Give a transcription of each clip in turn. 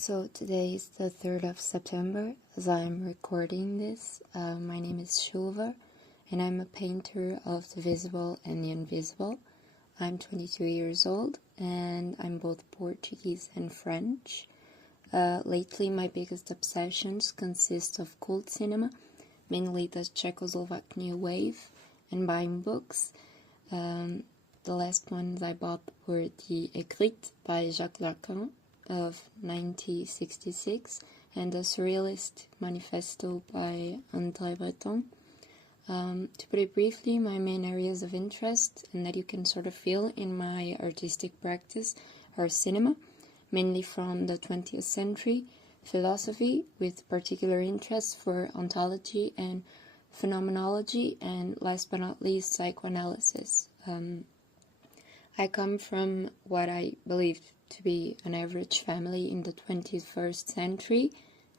So today is the 3rd of September as I'm recording this. My name is Chuva and I'm a painter of the visible and the invisible. I'm 22 years old and I'm both Portuguese and French. Lately my biggest obsessions consist of cult cinema, mainly the Czechoslovak New Wave, and buying books. The last ones I bought were the Écrits by Jacques Lacan of 1966 and the Surrealist Manifesto by André Breton. To put it briefly, my main areas of interest, and that you can sort of feel in my artistic practice, are cinema, mainly from the 20th century, philosophy, with particular interest for ontology and phenomenology, and last but not least, psychoanalysis. I come from what I believe to be an average family in the 21st century.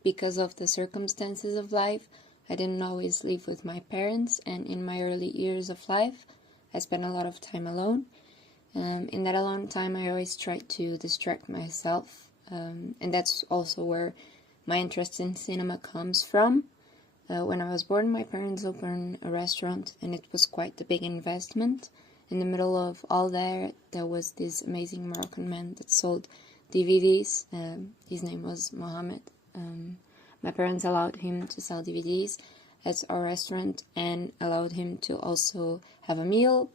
Because of the circumstances of life, I didn't always live with my parents, and in my early years of life, I spent a lot of time alone. In that alone time, I always tried to distract myself, and that's also where my interest in cinema comes from. When I was born, my parents opened a restaurant, and it was quite a big investment. In the middle of all that, there was this amazing Moroccan man that sold DVDs. His name was Mohammed. My parents allowed him to sell DVDs at our restaurant and allowed him to also have a meal.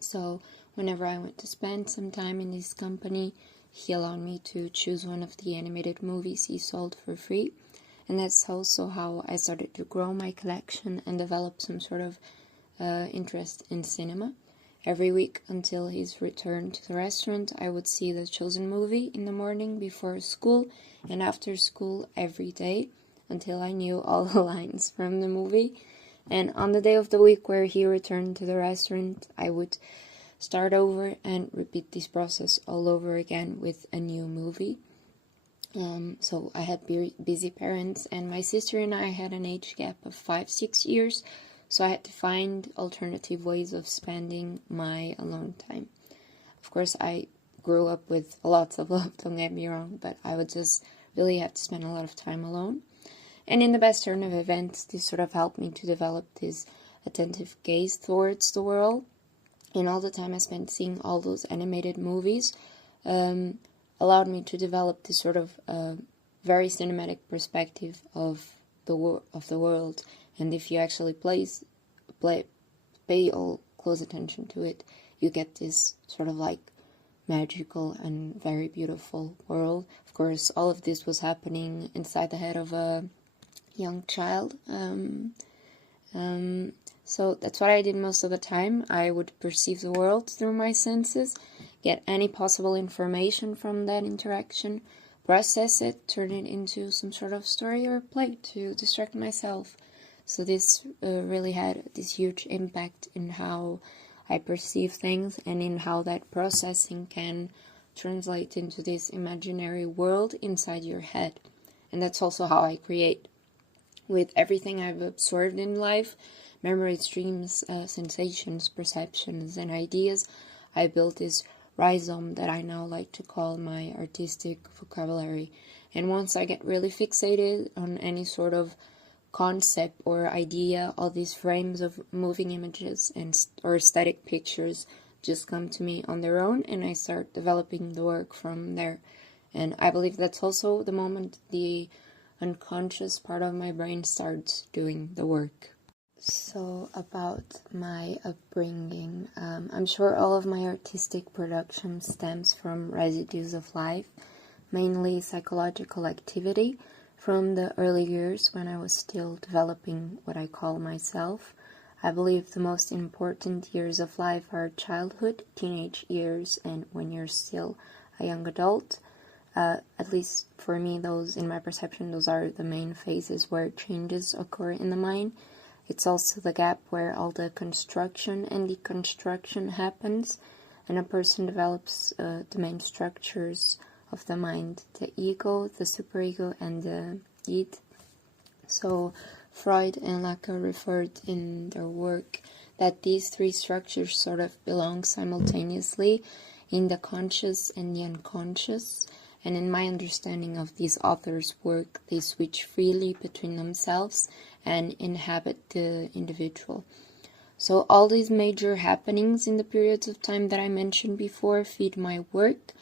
So whenever I went to spend some time in his company, he allowed me to choose one of the animated movies he sold for free. And that's also how I started to grow my collection and develop some sort of interest in cinema. Every week until his return to the restaurant, I would see the chosen movie in the morning before school and after school every day until I knew all the lines from the movie. And on the day of the week where he returned to the restaurant, I would start over and repeat this process all over again with a new movie. So I had busy parents, and my sister and I had an age gap of 5-6 years. So I had to find alternative ways of spending my alone time. Of course, I grew up with lots of love, don't get me wrong, but I would just really have to spend a lot of time alone. And in the best turn of events, this sort of helped me to develop this attentive gaze towards the world. And all the time I spent seeing all those animated movies allowed me to develop this sort of very cinematic perspective of the world. And if you actually pay all close attention to it, you get this sort of like magical and very beautiful world. Of course, all of this was happening inside the head of a young child. So that's what I did most of the time. I would perceive the world through my senses, get any possible information from that interaction, process it, turn it into some sort of story or play to distract myself. So this really had this huge impact in how I perceive things and in how that processing can translate into this imaginary world inside your head. And that's also how I create. With everything I've absorbed in life, memories, dreams, sensations, perceptions, and ideas, I built this rhizome that I now like to call my artistic vocabulary. And once I get really fixated on any sort of concept or idea, all these frames of moving images or static pictures just come to me on their own, and I start developing the work from there. And I believe that's also the moment the unconscious part of my brain starts doing the work. So about my upbringing, I'm sure all of my artistic production stems from residues of life, mainly psychological activity, from the early years when I was still developing what I call myself. I believe the most important years of life are childhood, teenage years, and when you're still a young adult. At least for me, those, in my perception, those are the main phases where changes occur in the mind. It's also the gap where all the construction and deconstruction happens, and a person develops the main structures of the mind, the ego, the superego, and the id. So Freud and Lacan referred in their work that these three structures sort of belong simultaneously in the conscious and the unconscious, and in my understanding of these authors' work, they switch freely between themselves and inhabit the individual. So all these major happenings in the periods of time that I mentioned before feed my work,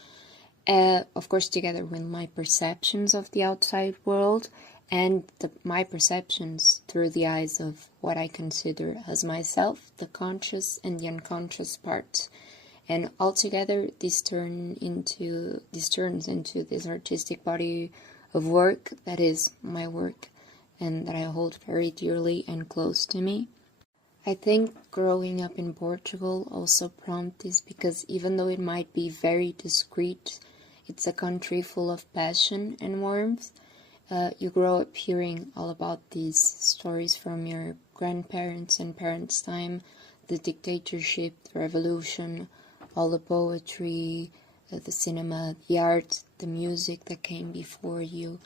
of course together with my perceptions of the outside world and my perceptions through the eyes of what I consider as myself, the conscious and the unconscious parts. And altogether this turns into this artistic body of work that is my work and that I hold very dearly and close to me. I think growing up in Portugal also prompted this because even though it might be very discreet, it's a country full of passion and warmth. You grow up hearing all about these stories from your grandparents and parents' time, the dictatorship, the revolution, all the poetry, the cinema, the art, the music that came before you,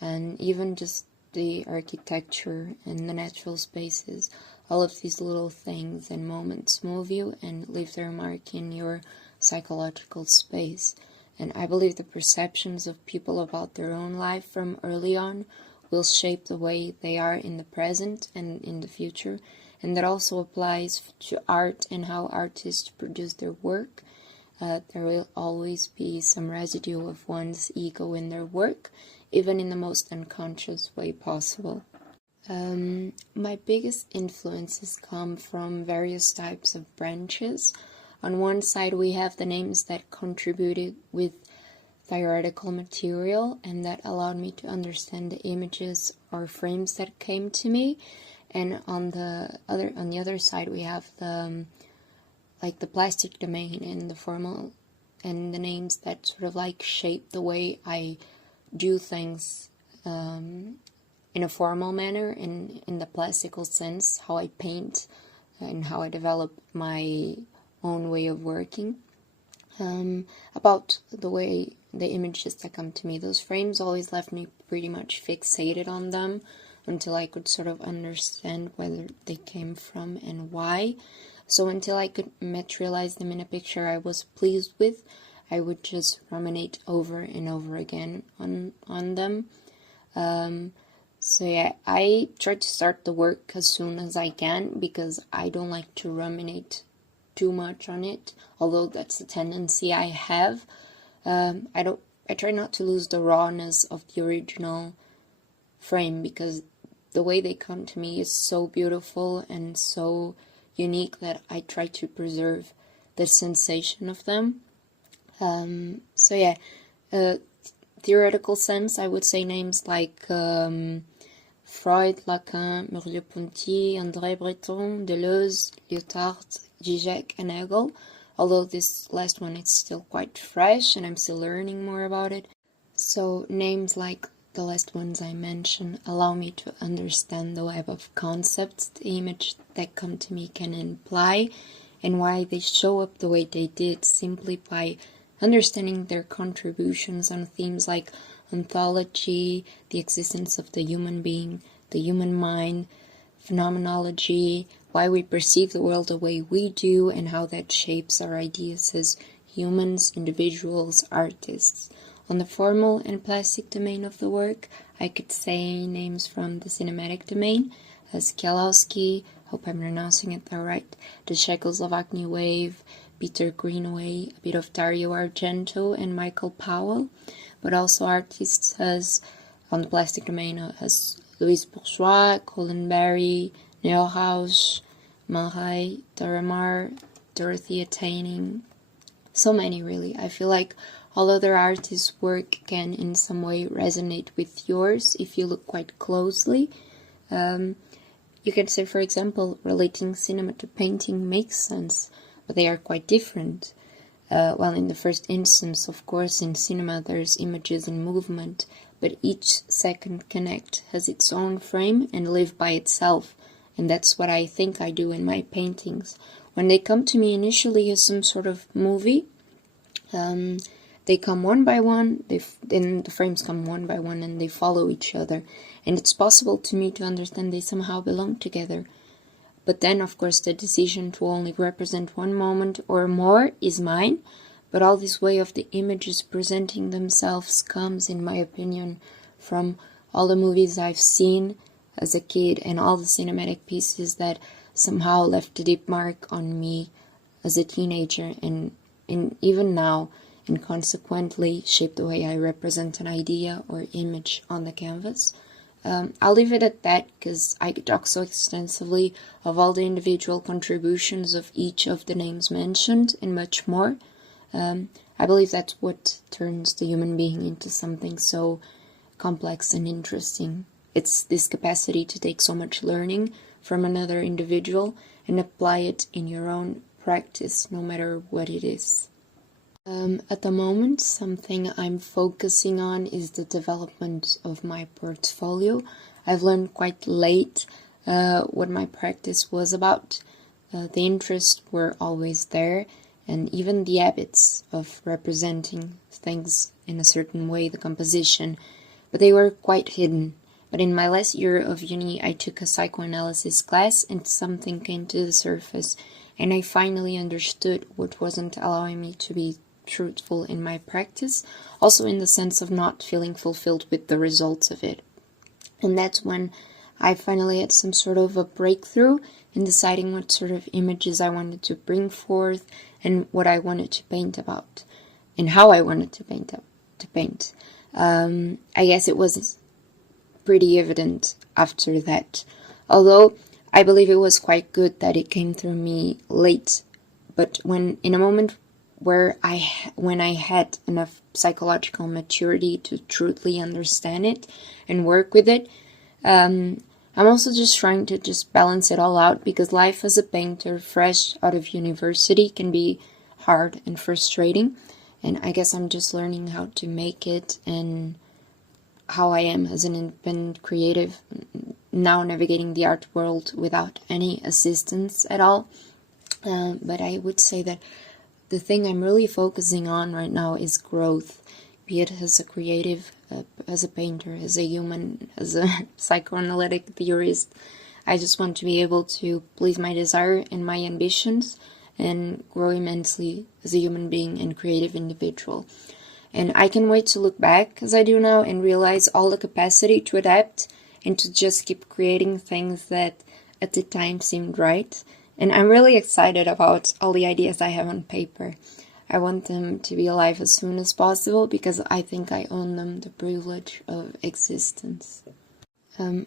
and even just the architecture and the natural spaces. All of these little things and moments move you and leave their mark in your psychological space. And I believe the perceptions of people about their own life from early on will shape the way they are in the present and in the future. And that also applies to art and how artists produce their work. There will always be some residue of one's ego in their work, even in the most unconscious way possible. My biggest influences come from various types of branches. On one side we have the names that contributed with theoretical material and that allowed me to understand the images or frames that came to me. And on the other side we have the plastic domain and the formal and the names that sort of like shape the way I do things in a formal manner, in the classical sense, how I paint and how I develop my own way of working. About the images that come to me, those frames always left me pretty much fixated on them until I could sort of understand where they came from and why. So until I could materialize them in a picture I was pleased with, I would just ruminate over and over again on them. So yeah, I try to start the work as soon as I can because I don't like to ruminate too much on it, although that's a tendency I have. I try not to lose the rawness of the original frame because the way they come to me is so beautiful and so unique that I try to preserve the sensation of them. So yeah, theoretical sense, I would say names like Freud, Lacan, Merleau-Ponty, André Breton, Deleuze, Lyotard, Zizek, and Hegel. Although this last one is still quite fresh and I'm still learning more about it. So names like the last ones I mentioned allow me to understand the web of concepts the image that come to me can imply and why they show up the way they did simply by understanding their contributions on themes like ontology, the existence of the human being, the human mind, phenomenology, why we perceive the world the way we do, and how that shapes our ideas as humans, individuals, artists. On the formal and plastic domain of the work, I could say names from the cinematic domain, as Kielowski, hope I'm pronouncing it all right, the Czechoslovak New Wave, Peter Greenaway, a bit of Dario Argento and Michael Powell, but also artists as, on the plastic domain, as Louise Bourgeois, Colin Barry, Neuhaus, Man Ray, Doramar, Dorothea Taining, so many really. I feel like all other artists' work can in some way resonate with yours if you look quite closely. You can say, for example, relating cinema to painting makes sense, but they are quite different. Well, in the first instance, of course, in cinema there's images and movement, but each second can act as its own frame and live by itself, and that's what I think I do in my paintings. When they come to me initially as some sort of movie, they come one by one, then the frames come one by one and they follow each other, and it's possible to me to understand they somehow belong together. But then, of course, the decision to only represent one moment or more is mine, but all this way of the images presenting themselves comes, in my opinion, from all the movies I've seen as a kid and all the cinematic pieces that somehow left a deep mark on me as a teenager and even now, and consequently shape the way I represent an idea or image on the canvas. I'll leave it at that because I could talk so extensively of all the individual contributions of each of the names mentioned and much more. I believe that's what turns the human being into something so complex and interesting. It's this capacity to take so much learning from another individual and apply it in your own practice, no matter what it is. At the moment, something I'm focusing on is the development of my portfolio. I've learned quite late what my practice was about. The interests were always there, and even the habits of representing things in a certain way, the composition, but they were quite hidden. But in my last year of uni, I took a psychoanalysis class and something came to the surface, and I finally understood what wasn't allowing me to be truthful in my practice, also in the sense of not feeling fulfilled with the results of it. And that's when I finally had some sort of a breakthrough in deciding what sort of images I wanted to bring forth and what I wanted to paint about and how I wanted to paint. I guess it was pretty evident after that, although I believe it was quite good that it came through me late, but when in a moment when I had enough psychological maturity to truly understand it and work with it. I'm also just trying to just balance it all out, because life as a painter fresh out of university can be hard and frustrating, and I guess I'm just learning how to make it and how I am as an independent creative, now navigating the art world without any assistance at all. But I would say that the thing I'm really focusing on right now is growth, be it as a creative, as a painter, as a human, as a psychoanalytic theorist. I just want to be able to please my desire and my ambitions and grow immensely as a human being and creative individual. And I can wait to look back, as I do now, and realize all the capacity to adapt and to just keep creating things that at the time seemed right. And I'm really excited about all the ideas I have on paper. I want them to be alive as soon as possible because I think I own them the privilege of existence.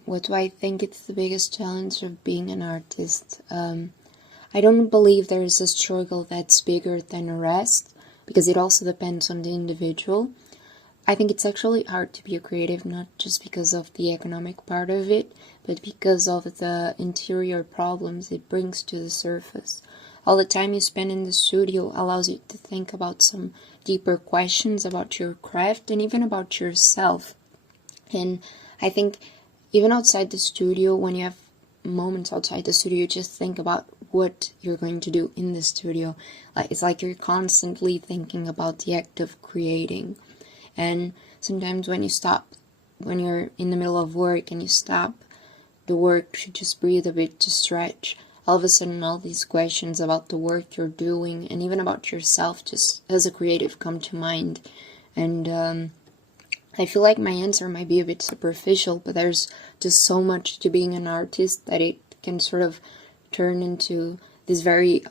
What do I think it's the biggest challenge of being an artist? I don't believe there is a struggle that's bigger than the rest, because it also depends on the individual. I think it's actually hard to be a creative, not just because of the economic part of it, but because of the interior problems it brings to the surface. All the time you spend in the studio allows you to think about some deeper questions about your craft and even about yourself. And I think even outside the studio, when you have moments outside the studio, you just think about what you're going to do in the studio. It's like you're constantly thinking about the act of creating. And sometimes when you're in the middle of work and you stop the work to just breathe a bit, to stretch, all of a sudden all these questions about the work you're doing and even about yourself just as a creative come to mind. And I feel like my answer might be a bit superficial, but there's just so much to being an artist that it can sort of turn into this very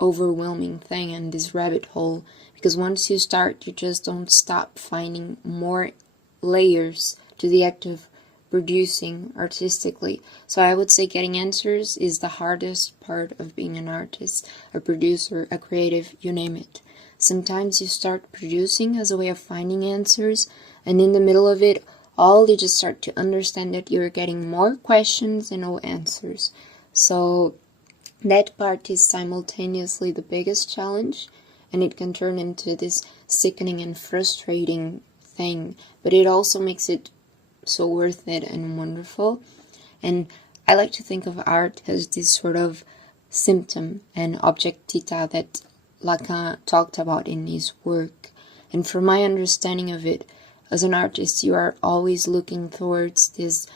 overwhelming thing and this rabbit hole, because once you start, you just don't stop finding more layers to the act of producing artistically. So I would say getting answers is the hardest part of being an artist, a producer, a creative, you name it. Sometimes you start producing as a way of finding answers, and in the middle of it all, you just start to understand that you're getting more questions and no answers. So that part is simultaneously the biggest challenge, and it can turn into this sickening and frustrating thing, but it also makes it so worth it and wonderful. And I like to think of art as this sort of symptom and objectita that Lacan talked about in his work. And from my understanding of it, as an artist, you are always looking towards this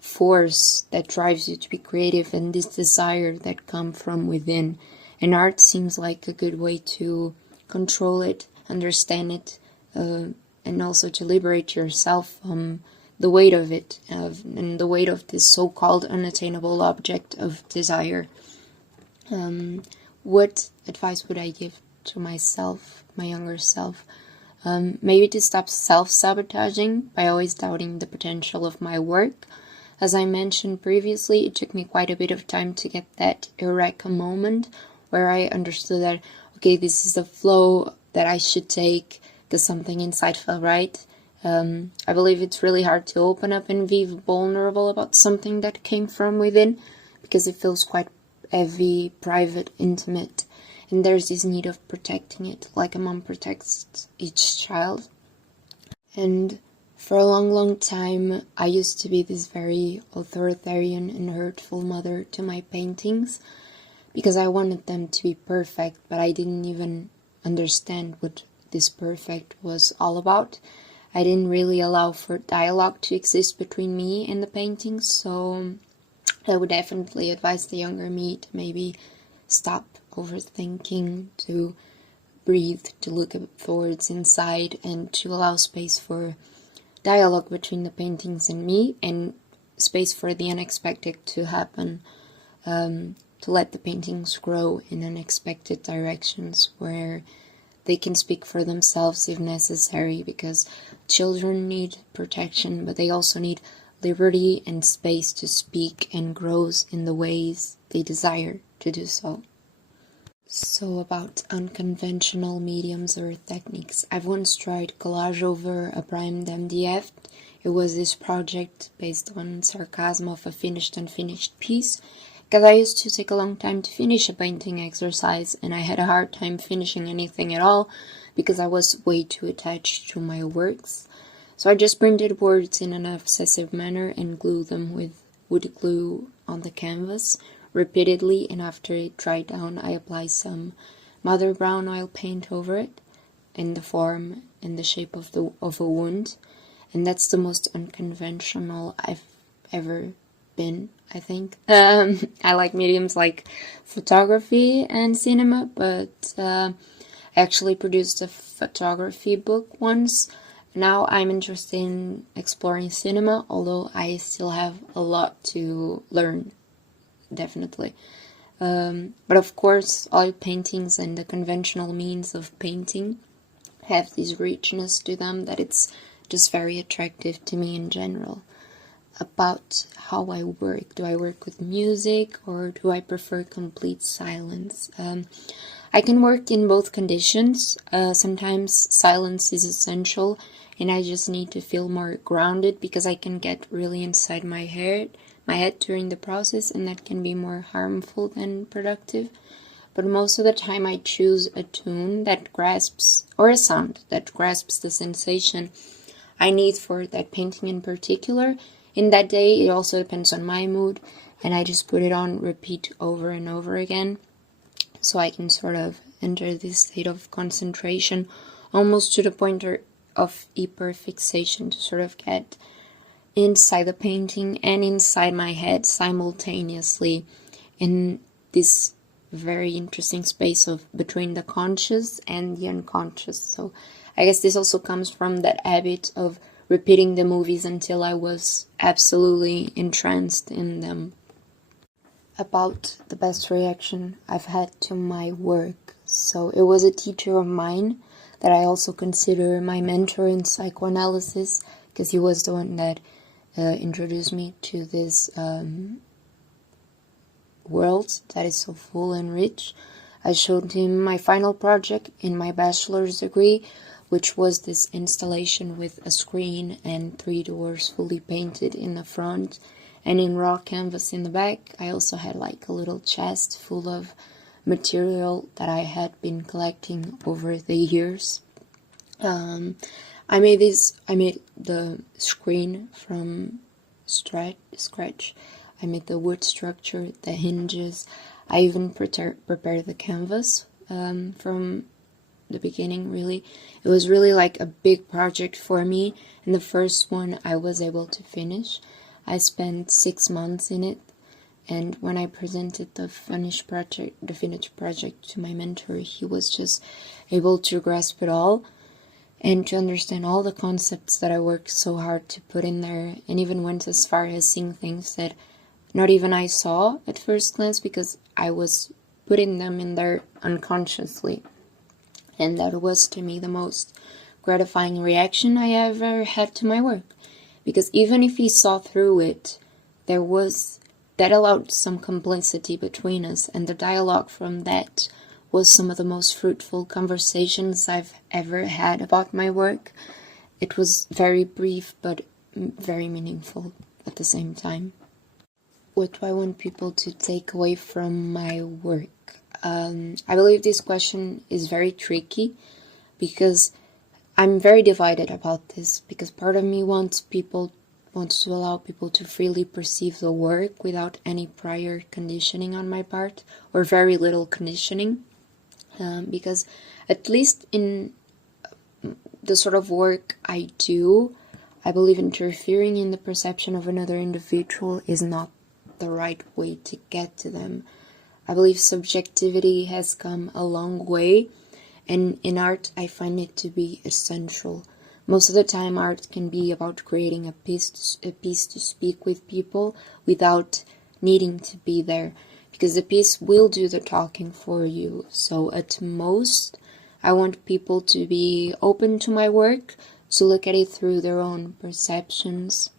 force that drives you to be creative and this desire that comes from within. And art seems like a good way to control it, understand it, and also to liberate yourself from the weight of it, and the weight of this so-called unattainable object of desire. What advice would I give to myself, my younger self? Maybe to stop self-sabotaging by always doubting the potential of my work. As I mentioned previously, it took me quite a bit of time to get that eureka moment where I understood that, okay, this is the flow that I should take because something inside felt right. I believe it's really hard to open up and be vulnerable about something that came from within because it feels quite heavy, private, intimate, and there's this need of protecting it, like a mom protects each child. And for a long time, I used to be this very authoritarian and hurtful mother to my paintings because I wanted them to be perfect, but I didn't even understand what this perfect was all about. I didn't really allow for dialogue to exist between me and the paintings, so I would definitely advise the younger me to maybe stop overthinking, to breathe, to look towards inside, and to allow space for dialogue between the paintings and me, and space for the unexpected to happen, to let the paintings grow in unexpected directions where they can speak for themselves if necessary, because children need protection, but they also need liberty and space to speak and grow in the ways they desire to do so. So about unconventional mediums or techniques. I've once tried collage over a primed MDF. It was this project based on sarcasm of a finished unfinished piece, because I used to take a long time to finish a painting exercise, and I had a hard time finishing anything at all because I was way too attached to my works. So I just printed words in an obsessive manner and glued them with wood glue on the canvas repeatedly, and after it dried down I applied some mother brown oil paint over it in the form and the shape of a wound, and that's the most unconventional I've ever been, I think. I like mediums like photography and cinema, but I actually produced a photography book once. Now I'm interested in exploring cinema, although I still have a lot to learn, definitely. But of course, oil paintings and the conventional means of painting have this richness to them that it's just very attractive to me in general. About how I work. Do I work with music or do I prefer complete silence? I can work in both conditions. Sometimes silence is essential and I just need to feel more grounded because I can get really inside my head during the process, and that can be more harmful than productive. But most of the time I choose a tune that grasps, or a sound that grasps the sensation I need for that painting in particular. In that day, it also depends on my mood, and I just put it on repeat over and over again, so I can sort of enter this state of concentration, almost to the point of hyperfixation, to sort of get inside the painting and inside my head simultaneously, in this very interesting space of between the conscious and the unconscious. So I guess this also comes from that habit of repeating the movies until I was absolutely entranced in them. About the best reaction I've had to my work. So it was a teacher of mine that I also consider my mentor in psychoanalysis, because he was the one that introduced me to this world that is so full and rich. I showed him my final project in my bachelor's degree, which was this installation with a screen and 3 doors fully painted in the front and in raw canvas in the back. I also had like a little chest full of material that I had been collecting over the years. I made the screen from scratch. I made the wood structure, the hinges. I even prepared the canvas from the beginning, really. It was really like a big project for me, and the first one I was able to finish. I spent 6 months in it, And when I presented the finished project to my mentor, he was just able to grasp it all and to understand all the concepts that I worked so hard to put in there, and even went as far as seeing things that not even I saw at first glance because I was putting them in there unconsciously. And that was to me the most gratifying reaction I ever had to my work, because even if he saw through it, that allowed some complicity between us, and the dialogue from that was some of the most fruitful conversations I've ever had about my work. It was very brief but very meaningful at the same time. What do I want people to take away from my work? I believe this question is very tricky because I'm very divided about this, because part of me wants to allow people to freely perceive the work without any prior conditioning on my part, or very little conditioning. Because at least in the sort of work I do, I believe interfering in the perception of another individual is not the right way to get to them. I believe subjectivity has come a long way, and in art I find it to be essential. Most of the time art can be about creating a piece to speak with people without needing to be there, because the piece will do the talking for you. So at most, I want people to be open to my work, to look at it through their own perceptions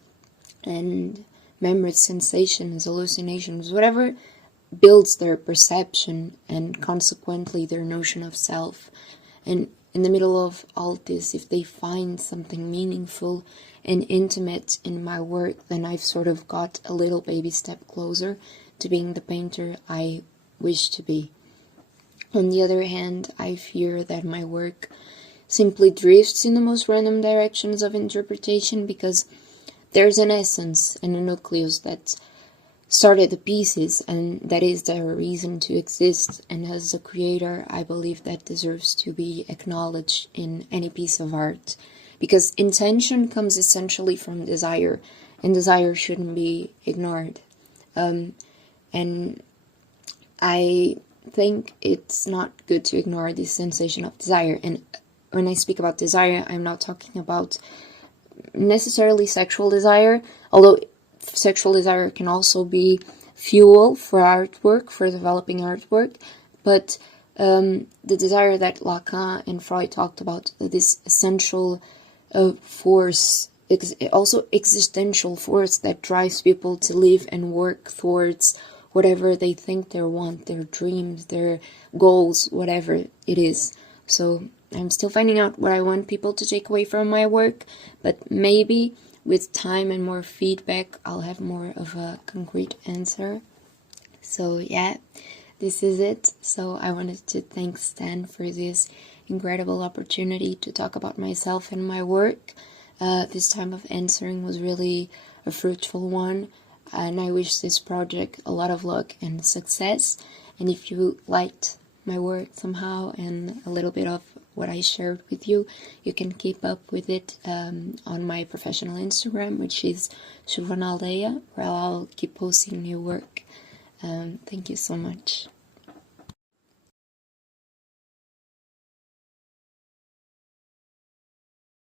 and memories, sensations, hallucinations, whatever builds their perception and consequently their notion of self. And in the middle of all this, if they find something meaningful and intimate in my work, then I've sort of got a little baby step closer to being the painter I wish to be. On the other hand, I fear that my work simply drifts in the most random directions of interpretation, because there's an essence and a nucleus that started the pieces, and that is their reason to exist. And as a creator, I believe that deserves to be acknowledged in any piece of art, because intention comes essentially from desire, and desire shouldn't be ignored. And I think it's not good to ignore this sensation of desire. And when I speak about desire, I'm not talking about necessarily sexual desire, although sexual desire can also be fuel for artwork, for developing artwork. But the desire that Lacan and Freud talked about, this essential force, also existential force that drives people to live and work towards whatever they think they want, their dreams, their goals, whatever it is. So I'm still finding out what I want people to take away from my work, but maybe with time and more feedback, I'll have more of a concrete answer. So yeah, this is it. So I wanted to thank Stan for this incredible opportunity to talk about myself and my work. This time of answering was really a fruitful one, and I wish this project a lot of luck and success. And if you liked my work somehow and a little bit of what I shared with you, you can keep up with it on my professional Instagram, which is Chuva, where I'll keep posting new work. Thank you so much.